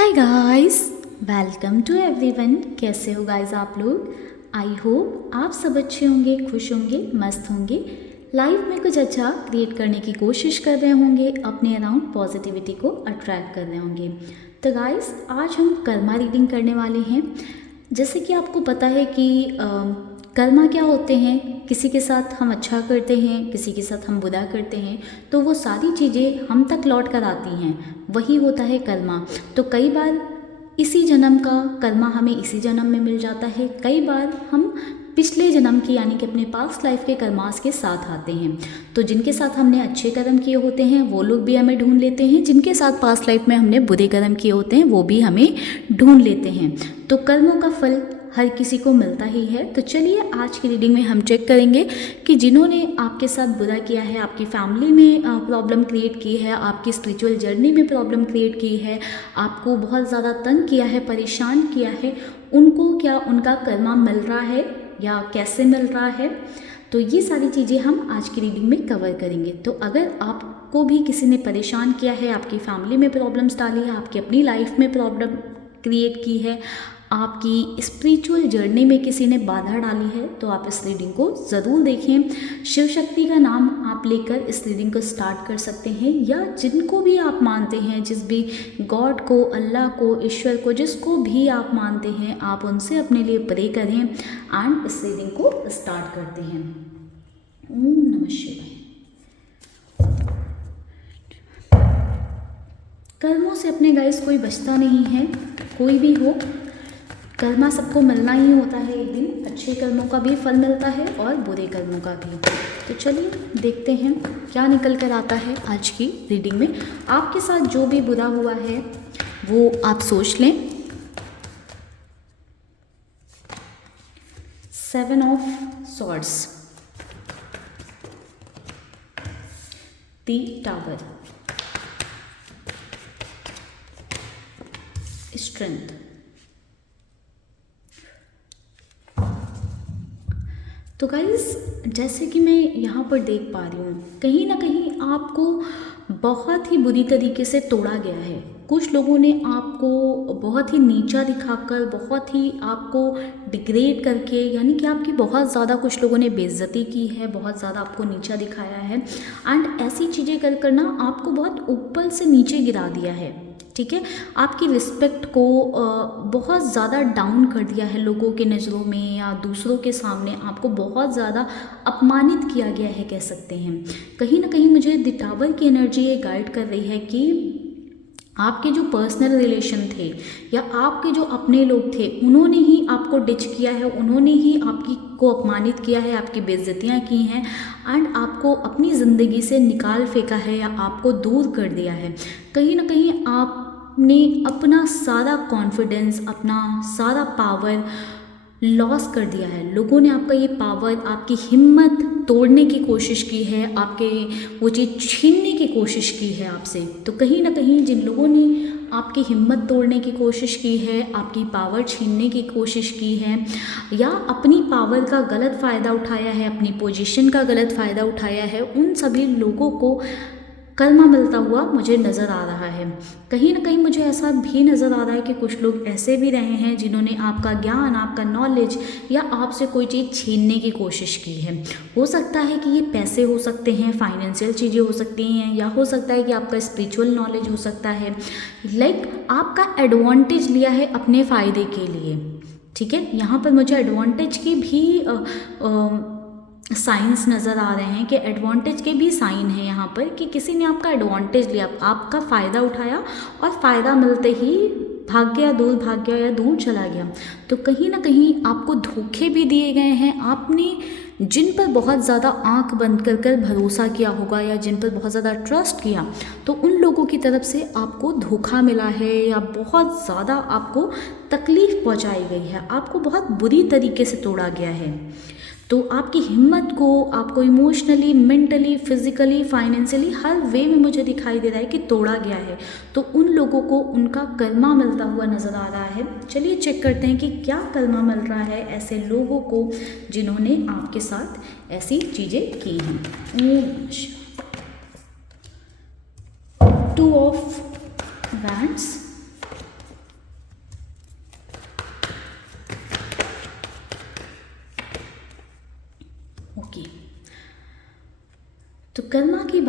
Hi guys, welcome to everyone. कैसे हो guys आप लोग? आई होप आप सब अच्छे होंगे, खुश होंगे, मस्त होंगे, लाइफ में कुछ अच्छा क्रिएट करने की कोशिश कर रहे होंगे, अपने अराउंड पॉजिटिविटी को अट्रैक्ट कर रहे होंगे। तो गाइस आज हम कर्मा रीडिंग करने वाले हैं। जैसे कि आपको पता है कि कर्मा क्या होते हैं, किसी के साथ हम अच्छा करते हैं, किसी के साथ हम बुरा करते हैं, तो वो सारी चीज़ें हम तक लौट कर आती हैं, वही होता है कर्मा। तो कई बार इसी जन्म का कर्मा हमें इसी जन्म में मिल जाता है, कई बार हम पिछले जन्म की यानी कि अपने पास्ट लाइफ के कर्मास के साथ आते हैं। तो जिनके साथ हमने अच्छे कर्म किए होते हैं वो लोग भी हमें ढूंढ लेते हैं, जिनके साथ पास्ट लाइफ में हमने बुरे कर्म किए होते हैं वो भी हमें ढूंढ लेते हैं। तो कर्मों का फल हर किसी को मिलता ही है। तो चलिए आज की रीडिंग में हम चेक करेंगे कि जिन्होंने आपके साथ बुरा किया है, आपकी फैमिली में प्रॉब्लम क्रिएट की है, आपकी स्पिरिचुअल जर्नी में प्रॉब्लम क्रिएट की है, आपको बहुत ज़्यादा तंग किया है, परेशान किया है, उनको क्या उनका कर्मा मिल रहा है या कैसे मिल रहा है, तो ये सारी चीज़ें हम आज की रीडिंग में कवर करेंगे। तो अगर आपको भी किसी ने परेशान किया है, आपकी फैमिली में प्रॉब्लम्स डाली है, आपकी अपनी लाइफ में प्रॉब्लम क्रिएट की है, आपकी स्पिरिचुअल जर्नी में किसी ने बाधा डाली है, तो आप इस रीडिंग को ज़रूर देखें। शिव शक्ति का नाम आप लेकर इस रीडिंग को स्टार्ट कर सकते हैं, या जिनको भी आप मानते हैं, जिस भी गॉड को, अल्लाह को, ईश्वर को, जिसको भी आप मानते हैं, आप उनसे अपने लिए प्रे करें एंड इस रीडिंग को स्टार्ट करते हैं। ओम नमः शिवाय। कर्मों से अपने गाइस कोई बचता नहीं है, कोई भी हो, कर्मा सबको मिलना ही होता है एक दिन। अच्छे कर्मों का भी फल मिलता है और बुरे कर्मों का भी। तो चलिए देखते हैं क्या निकल कर आता है आज की रीडिंग में। आपके साथ जो भी बुरा हुआ है वो आप सोच लें। 7 of swords, the tower, strength. तो गाइस जैसे कि मैं यहाँ पर देख पा रही हूँ, कहीं ना कहीं आपको बहुत ही बुरी तरीके से तोड़ा गया है। कुछ लोगों ने आपको बहुत ही नीचा दिखाकर, बहुत ही आपको डिग्रेड करके, यानी कि आपकी बहुत ज़्यादा कुछ लोगों ने बेइज्जती की है, बहुत ज़्यादा आपको नीचा दिखाया है एंड ऐसी चीज़ें कर करना आपको बहुत ऊपर से नीचे गिरा दिया है। ठीक है, आपकी रिस्पेक्ट को बहुत ज़्यादा डाउन कर दिया है लोगों के नज़रों में या दूसरों के सामने, आपको बहुत ज़्यादा अपमानित किया गया है कह सकते हैं। कहीं ना कहीं मुझे द टावर की एनर्जी ये गाइड कर रही है कि आपके जो पर्सनल रिलेशन थे या आपके जो अपने लोग थे, उन्होंने ही आपको डिच किया है, उन्होंने ही आपकी को अपमानित किया है, आपकी बेइज्जतियाँ की हैं एंड आपको अपनी ज़िंदगी से निकाल फेंका है या आपको दूर कर दिया है। कहीं ना कहीं आपने अपना सारा कॉन्फिडेंस, अपना सारा पावर लॉस कर दिया है। लोगों ने आपका ये पावर, आपकी हिम्मत तोड़ने की कोशिश की है, आपके वो चीज़ छीनने की कोशिश की है आपसे। तो कहीं ना कहीं जिन लोगों ने आपकी हिम्मत तोड़ने की कोशिश की है, आपकी पावर छीनने की कोशिश की है, या अपनी पावर का गलत फ़ायदा उठाया है, अपनी पोजीशन का गलत फ़ायदा उठाया है, उन सभी लोगों को कर्मा मिलता हुआ मुझे नज़र आ रहा है। कहीं ना कहीं मुझे ऐसा भी नज़र आ रहा है कि कुछ लोग ऐसे भी रहे हैं जिन्होंने आपका ज्ञान, आपका नॉलेज या आपसे कोई चीज़ छीनने की कोशिश की है। हो सकता है कि ये पैसे हो सकते हैं, फाइनेंशियल चीज़ें हो सकती हैं, या हो सकता है कि आपका स्पिरिचुअल नॉलेज हो सकता है। आपका एडवांटेज लिया है अपने फ़ायदे के लिए। ठीक है, यहाँ पर मुझे एडवांटेज की भी साइंस नज़र आ रहे हैं कि एडवांटेज के भी साइन है यहाँ पर कि किसी ने आपका एडवांटेज लिया, आपका फ़ायदा उठाया और फ़ायदा मिलते ही भाग गया, दूर भाग गया या दूर चला गया। तो कहीं ना कहीं आपको धोखे भी दिए गए हैं। आपने जिन पर बहुत ज़्यादा आंख बंद कर कर भरोसा किया होगा या जिन पर बहुत ज़्यादा ट्रस्ट किया, तो उन लोगों की तरफ से आपको धोखा मिला है या बहुत ज़्यादा आपको तकलीफ़ पहुँचाई गई है, आपको बहुत बुरी तरीके से तोड़ा गया है। तो आपकी हिम्मत को आपको इमोशनली, मेंटली, फिजिकली, फाइनेंशियली हर वे में मुझे दिखाई दे रहा है कि तोड़ा गया है। तो उन लोगों को उनका कर्मा मिलता हुआ नज़र आ रहा है। चलिए चेक करते हैं कि क्या कर्मा मिल रहा है ऐसे लोगों को जिन्होंने आपके साथ ऐसी चीज़ें की हैं। 2 ऑफ वैंड्स,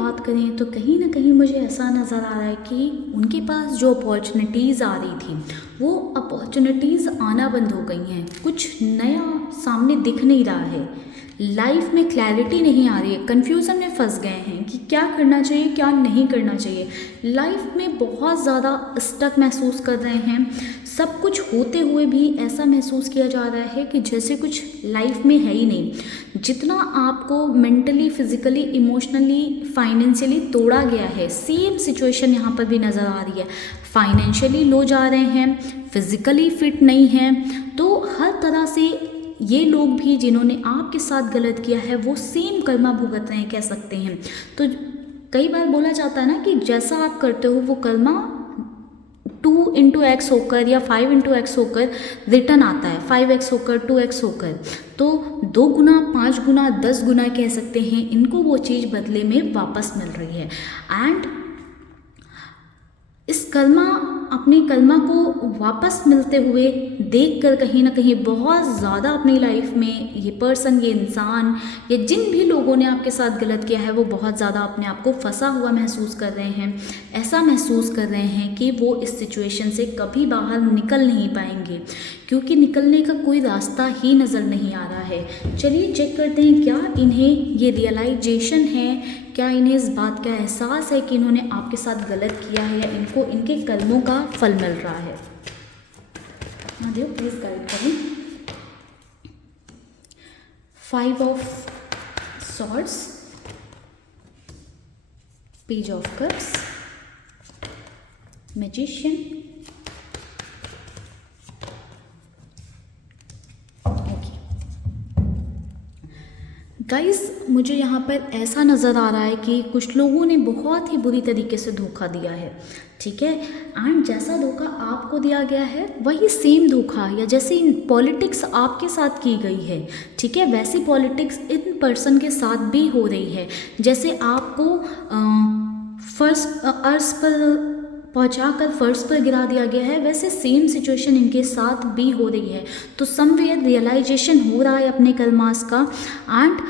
बात करें तो कहीं ना कहीं मुझे ऐसा नज़र आ रहा है कि उनके पास जो अपॉर्चुनिटीज़ आ रही थी वो अपॉर्चुनिटीज़ आना बंद हो गई हैं। कुछ नया सामने दिख नहीं रहा है, लाइफ में क्लैरिटी नहीं आ रही है, कन्फ्यूज़न में फंस गए हैं कि क्या करना चाहिए क्या नहीं करना चाहिए। लाइफ में बहुत ज़्यादा स्टक महसूस कर रहे हैं। सब कुछ होते हुए भी ऐसा महसूस किया जा रहा है कि जैसे कुछ लाइफ में है ही नहीं। जितना आपको मेंटली, फिजिकली, इमोशनली, फाइनेंशियली तोड़ा गया है, सेम सिचुएशन यहाँ पर भी नज़र आ रही है। फाइनेंशियली लो जा रहे हैं, फिजिकली फिट नहीं हैं, तो हर तरह से ये लोग भी जिन्होंने आपके साथ गलत किया है वो सेम कर्मा भुगत रहे हैं, कह सकते हैं। तो कई बार बोला जाता है ना कि जैसा आप करते हो वो कर्मा 2x होकर या 5x होकर रिटर्न आता है, 5x होकर, 2x होकर, तो 2 गुना, 5 गुना, 10 गुना कह सकते हैं, इनको वो चीज़ बदले में वापस मिल रही है। एंड इस कर्मा, अपने कर्मा को वापस मिलते हुए देखकर कहीं ना कहीं बहुत ज़्यादा अपनी लाइफ में ये पर्सन, ये इंसान, या जिन भी लोगों ने आपके साथ गलत किया है वो बहुत ज़्यादा अपने आप को फंसा हुआ महसूस कर रहे हैं। ऐसा महसूस कर रहे हैं कि वो इस सिचुएशन से कभी बाहर निकल नहीं पाएंगे, क्योंकि निकलने का कोई रास्ता ही नज़र नहीं आ रहा है। चलिए चेक करते हैं क्या इन्हें ये रियलाइजेशन है, क्या इन्हें इस बात का एहसास है कि इन्होंने आपके साथ गलत किया है या इनको इनके कर्मों का फल मिल रहा है। महादेव प्लीज गाइड करें। 5 of swords, page of cups, magician, guys मुझे यहाँ पर ऐसा नज़र आ रहा है कि कुछ लोगों ने बहुत ही बुरी तरीके से धोखा दिया है, ठीक है। एंड जैसा धोखा आपको दिया गया है वही सेम धोखा, या जैसे पॉलिटिक्स आपके साथ की गई है, ठीक है, वैसी पॉलिटिक्स इन पर्सन के साथ भी हो रही है। जैसे आपको फर्स्ट अर्श पर पहुंचाकर फर्श पर गिरा दिया गया है, वैसे सेम सिचुएशन इनके साथ भी हो रही है। तो समवेयर रियलाइजेशन हो रहा है अपने कर्मास का, एंड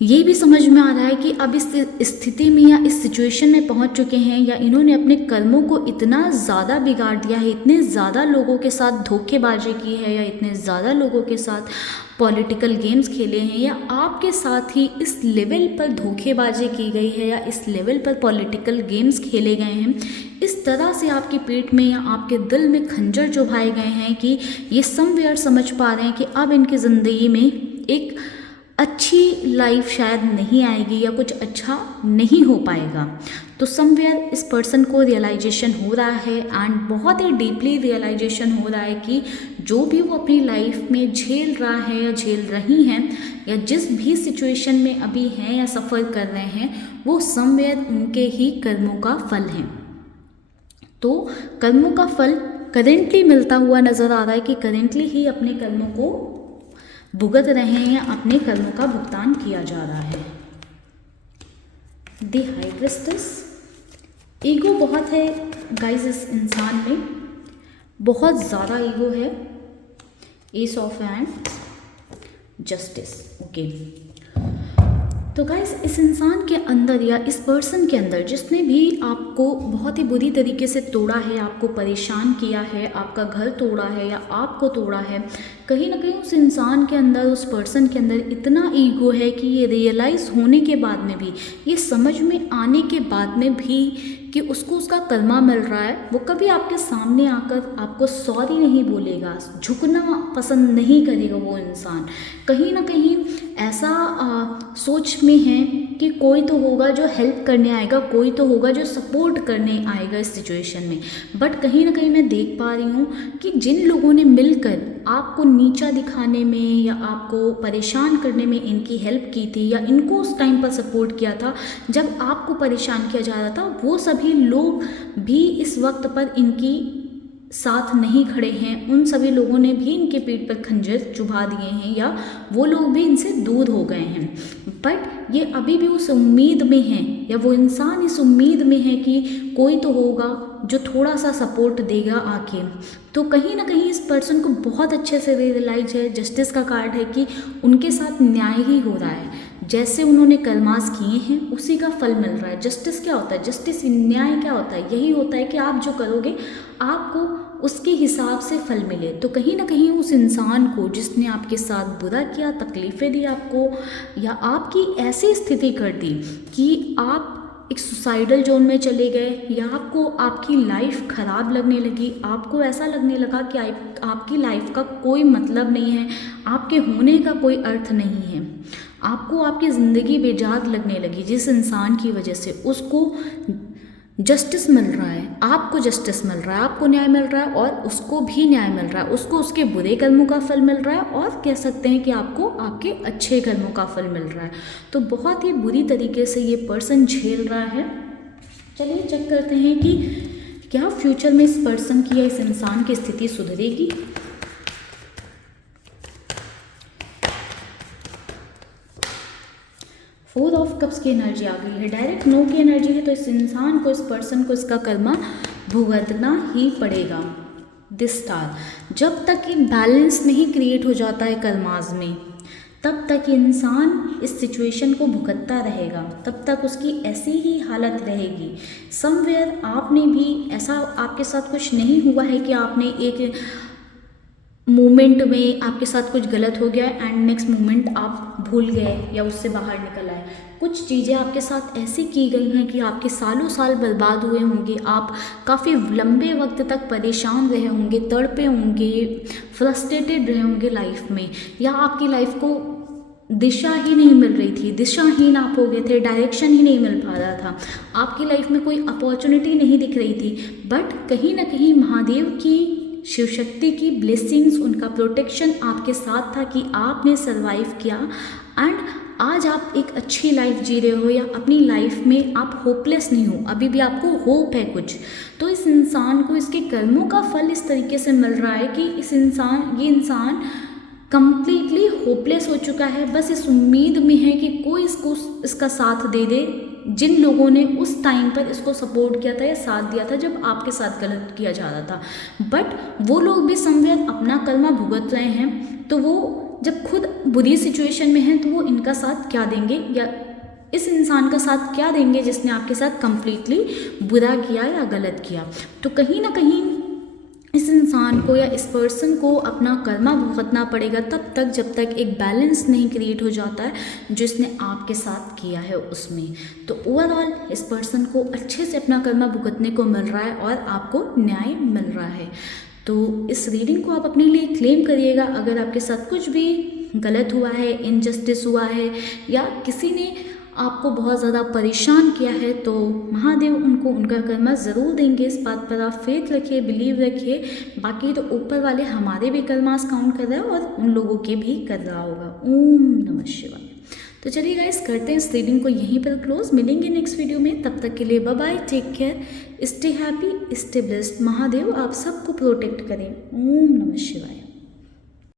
ये भी समझ में आ रहा है कि अब इस स्थिति में या इस सिचुएशन में पहुंच चुके हैं, या इन्होंने अपने कर्मों को इतना ज़्यादा बिगाड़ दिया है, इतने ज़्यादा लोगों के साथ धोखेबाजी की है, या इतने ज़्यादा लोगों के साथ पॉलिटिकल गेम्स खेले हैं, या आपके साथ ही इस लेवल पर धोखेबाजी की गई है, या इस लेवल पर पॉलिटिकल गेम्स खेले गए हैं, इस तरह से आपकी पेट में या आपके दिल में खंजर चुभाए गए हैं कि ये समवेयर समझ पा रहे हैं कि अब इनकी ज़िंदगी में एक अच्छी लाइफ शायद नहीं आएगी या कुछ अच्छा नहीं हो पाएगा। तो समवेयर इस पर्सन को रियलाइजेशन हो रहा है, एंड बहुत ही डीपली रियलाइजेशन हो रहा है कि जो भी वो अपनी लाइफ में झेल रहा है या झेल रही हैं, या जिस भी सिचुएशन में अभी हैं या सफ़र कर रहे हैं, वो समवेयर उनके ही कर्मों का फल है। तो कर्मों का फल करेंटली मिलता हुआ नज़र आ रहा है कि करेंटली ही अपने कर्मों को भुगत रहे हैं या अपने कर्मों का भुगतान किया जा रहा है। द हाई प्रिस्टेस, ईगो बहुत है गाइस इस इंसान में, बहुत ज़्यादा ईगो है। S of hands, justice, okay. तो गाइस इस इंसान के अंदर या इस पर्सन के अंदर जिसने भी आपको बहुत ही बुरी तरीके से तोड़ा है, आपको परेशान किया है, आपका घर तोड़ा है या आपको तोड़ा है, कहीं ना कहीं उस इंसान के अंदर, उस पर्सन के अंदर इतना ईगो है कि ये रियलाइज़ होने के बाद में भी, ये समझ में आने के बाद में भी कि उसको उसका कर्मा मिल रहा है, वो कभी आपके सामने आकर आपको सॉरी नहीं बोलेगा, झुकना पसंद नहीं करेगा। वो इंसान कहीं ना कहीं ऐसा सोच में है कि कोई तो होगा जो हेल्प करने आएगा, कोई तो होगा जो सपोर्ट करने आएगा इस सिचुएशन में। बट कहीं ना कहीं मैं देख पा रही हूँ कि जिन लोगों ने मिलकर आपको नीचा दिखाने में या आपको परेशान करने में इनकी हेल्प की थी, या इनको उस टाइम पर सपोर्ट किया था जब आपको परेशान किया जा रहा था, वो सभी लोग भी इस वक्त पर इनकी साथ नहीं खड़े हैं। उन सभी लोगों ने भी इनके पीठ पर खंजर चुभा दिए हैं, या वो लोग भी इनसे दूर हो गए हैं। बट ये अभी भी उस उम्मीद में हैं, या वो इंसान इस उम्मीद में है कि कोई तो होगा जो थोड़ा सा सपोर्ट देगा आके। तो कहीं ना कहीं इस पर्सन को बहुत अच्छे से रियलाइज है, जस्टिस का कार्ड है, कि उनके साथ न्याय ही हो रहा है। जैसे उन्होंने कर्मास किए हैं उसी का फल मिल रहा है। जस्टिस क्या होता है? जस्टिस न्याय क्या होता है? यही होता है कि आप जो करोगे आपको उसके हिसाब से फल मिले। तो कहीं ना कहीं उस इंसान को जिसने आपके साथ बुरा किया, तकलीफ़ें दी आपको, या आपकी ऐसी स्थिति कर दी कि आप एक सुसाइडल जोन में चले गए, या आपको आपकी लाइफ ख़राब लगने लगी, आपको ऐसा लगने लगा कि आपकी लाइफ का कोई मतलब नहीं है, आपके होने का कोई अर्थ नहीं है, आपको आपकी ज़िंदगी बेजार लगने लगी, जिस इंसान की वजह से उसको जस्टिस मिल रहा है, आपको जस्टिस मिल रहा है, आपको न्याय मिल रहा है, और उसको भी न्याय मिल रहा है, उसको उसके बुरे कर्मों का फल मिल रहा है, और कह सकते हैं कि आपको आपके अच्छे कर्मों का फल मिल रहा है। तो बहुत ही बुरी तरीके से ये पर्सन झेल रहा है। चलिए चेक करते हैं कि क्या फ्यूचर में इस पर्सन की या इस इंसान की स्थिति सुधरेगी। फोर ऑफ कप्स की एनर्जी आ गई है, डायरेक्ट नो की एनर्जी है। तो इस इंसान को, इस पर्सन को इसका कर्मा भुगतना ही पड़ेगा। दिस स्टार, जब तक एक बैलेंस नहीं क्रिएट हो जाता है कर्माज में, तब तक इंसान इस सिचुएशन को भुगतता रहेगा, तब तक उसकी ऐसी ही हालत रहेगी। समवेयर आपने भी ऐसा, आपके साथ कुछ नहीं हुआ है कि आपने एक मोमेंट में आपके साथ कुछ गलत हो गया एंड नेक्स्ट मोमेंट आप भूल गए या उससे बाहर निकल आए। कुछ चीज़ें आपके साथ ऐसी की गई हैं कि आपके सालों साल बर्बाद हुए होंगे, आप काफ़ी लंबे वक्त तक परेशान रहे होंगे, तड़पे होंगे, फ्रस्ट्रेटेड रहे होंगे लाइफ में, या आपकी लाइफ को दिशा ही नहीं मिल रही थी, दिशाहीन आप हो गए थे, डायरेक्शन ही नहीं मिल पा रहा था, आपकी लाइफ में कोई अपॉर्चुनिटी नहीं दिख रही थी। बट कहीं ना कहीं महादेव की, शिव शक्ति की ब्लेसिंग्स, उनका प्रोटेक्शन आपके साथ था कि आपने सरवाइव किया एंड आज आप एक अच्छी लाइफ जी रहे हो, या अपनी लाइफ में आप होपलेस नहीं हो, अभी भी आपको होप है कुछ। तो इस इंसान को इसके कर्मों का फल इस तरीके से मिल रहा है कि ये इंसान कंप्लीटली होपलेस हो चुका है। बस इस उम्मीद में है कि कोई इसका साथ दे दे, जिन लोगों ने उस टाइम पर इसको सपोर्ट किया था या साथ दिया था जब आपके साथ गलत किया जा रहा था। बट वो लोग भी समवेयर अपना कर्मा भुगत रहे हैं, तो वो जब खुद बुरी सिचुएशन में हैं तो वो इनका साथ क्या देंगे, या इस इंसान का साथ क्या देंगे जिसने आपके साथ कंप्लीटली बुरा किया या गलत किया। तो कहीं ना कहीं इस इंसान को या इस पर्सन को अपना कर्मा भुगतना पड़ेगा तब तक जब तक एक बैलेंस नहीं क्रिएट हो जाता है जो इसने आपके साथ किया है उसमें। तो ओवरऑल इस पर्सन को अच्छे से अपना कर्मा भुगतने को मिल रहा है और आपको न्याय मिल रहा है। तो इस रीडिंग को आप अपने लिए क्लेम करिएगा। अगर आपके साथ कुछ भी गलत हुआ है, इनजस्टिस हुआ है, या किसी ने आपको बहुत ज़्यादा परेशान किया है, तो महादेव उनको उनका कर्मा ज़रूर देंगे। इस बात पर आप फेथ रखिए, बिलीव रखिए। बाकी तो ऊपर वाले हमारे भी कर्मास काउंट कर रहे हैं और उन लोगों के भी कर रहा होगा। ओम नमः शिवाय। तो चलिए गाइस, करते हैं इस रीडिंग को यहीं पर क्लोज। मिलेंगे नेक्स्ट वीडियो में, तब तक के लिए bye bye, take care, stay happy, stay blessed. Mahadev आप सबको प्रोटेक्ट करें। ओम नमः शिवाय।